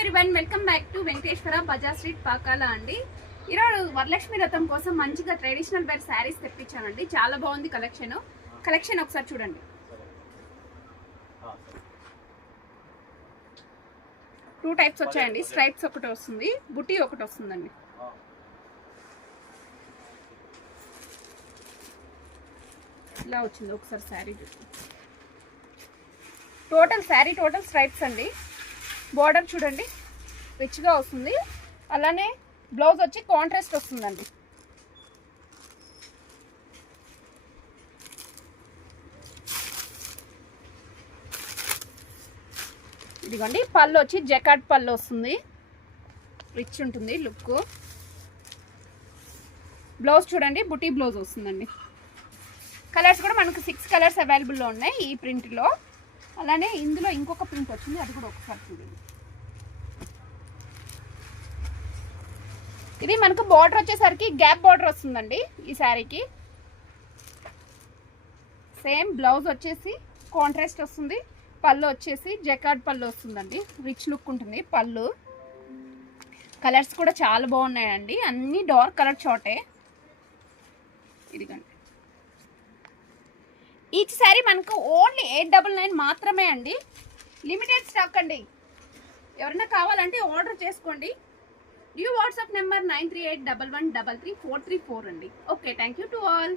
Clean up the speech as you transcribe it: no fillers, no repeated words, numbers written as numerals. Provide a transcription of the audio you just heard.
Everyone, welcome back to Venkateswara Bazaar street Pakala అండి. ఈరోజు వరలక్ష్మి వ్రతం కోసం మంచిగా ట్రెడిషనల్ వేర్ శారీస్ తెప్పించానండి. చాలా బాగుంది కలెక్షన్ ఒకసారి చూడండి. 2 టైప్స్ వచ్చాయండి. స్ట్రైప్స్ ఒకటి వస్తుంది, బుటీ ఒకటి వస్తుందండి. ఇలా వచ్చింది ఒకసారి శారీ. టోటల్ స్ట్రైప్స్ అండి. బార్డర్ చూడండి, రిచ్గా వస్తుంది. అలానే బ్లౌజ్ వచ్చి కాంట్రాస్ట్ వస్తుందండి. ఇదిగోండి, పళ్ళు వచ్చి జకాట్ పళ్ళు వస్తుంది, రిచ్ ఉంటుంది లుక్. బ్లౌజ్ చూడండి, బుటీ బ్లౌజ్ వస్తుందండి. కలర్స్ కూడా మనకు 6 కలర్స్ అవైలబుల్లో ఉన్నాయి ఈ ప్రింట్లో. అలానే ఇందులో ఇంకొక ప్రింట్ వచ్చింది, అది కూడా ఒకసారి చూడండి. ఇది మనకు బార్డర్ వచ్చేసరికి గ్యాప్ బార్డర్ వస్తుందండి ఈ శారీకి. సేమ్ బ్లౌజ్ వచ్చేసి కాంట్రాస్ట్ వస్తుంది. పళ్ళు వచ్చేసి జకార్డ్ పళ్ళు వస్తుందండి, రిచ్ లుక్ ఉంటుంది పళ్ళు. కలర్స్ కూడా చాలా బాగున్నాయండి, అన్ని డార్క్ కలర్ చాటే. ఇదిగండి, ఈచ్ శారీ మనకు ఓన్లీ 899 మాత్రమే అండి. లిమిటెడ్ స్టాక్ అండి. ఎవరైనా కావాలంటే ఆర్డర్ చేసుకోండి. న్యూ వాట్సాప్ నెంబర్ 9381133434 అండి. Okay, thank you to all.